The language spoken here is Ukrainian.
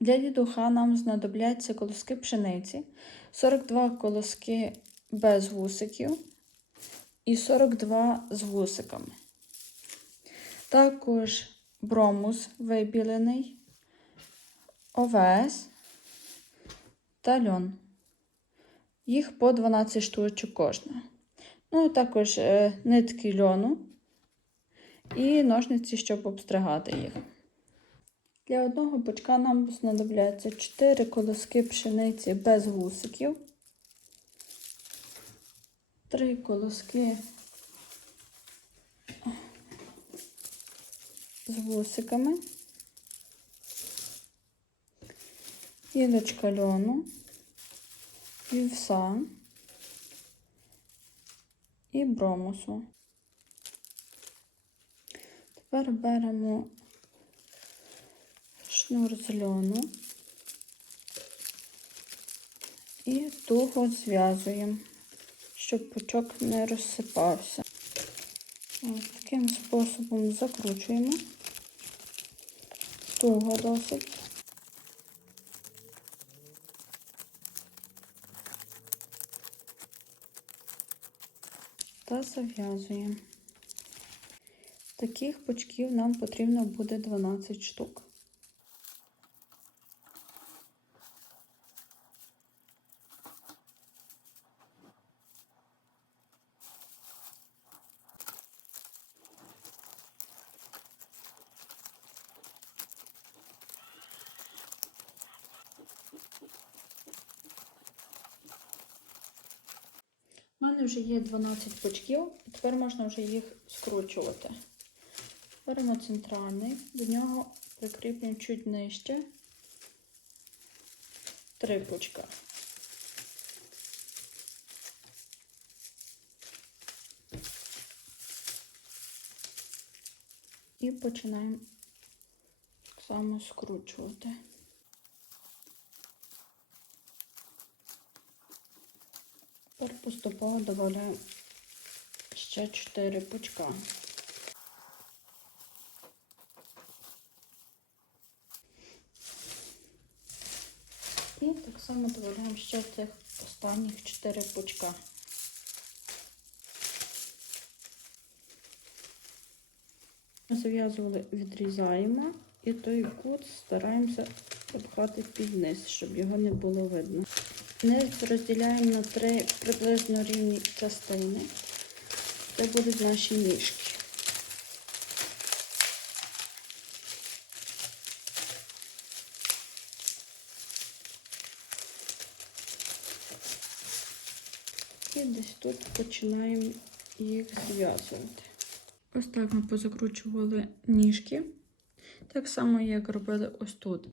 Для дідуха нам знадобляться колоски пшениці, 42 колоски без вусиків і 42 з вусиками. Також бромус вибілений, овес та льон. Їх по 12 штучок кожна. Ну, також е, нитки льону і ножниці, щоб обстригати їх. Для одного пучка нам знадобляться 4 колоски пшениці без вусиків, 3 колоски з вусиками, гілочка льону, вівса. І бромусу. Тепер беремо шнур з і туго зв'язуємо, щоб пучок не розсипався. Ось таким способом закручуємо. Туго досить. Та зав'язуємо. Таких пучків нам потрібно буде 12 штук. У мене вже є 12 пучків, і тепер можна вже їх скручувати. Беремо центральний, до нього прикріплюємо чуть нижче три пучка. І починаємо так само скручувати. Тепер поступово додаємо ще 4 пучка. І так само додаємо ще цих останніх 4 пучка. Зав'язували, відрізаємо і той кут стараємося запхати під низ, щоб його не було видно. Низ розділяємо на три приблизно рівні частини. Це будуть наші ніжки. І десь тут починаємо їх зв'язувати. Ось так ми позакручували ніжки. Так само, як робили ось тут.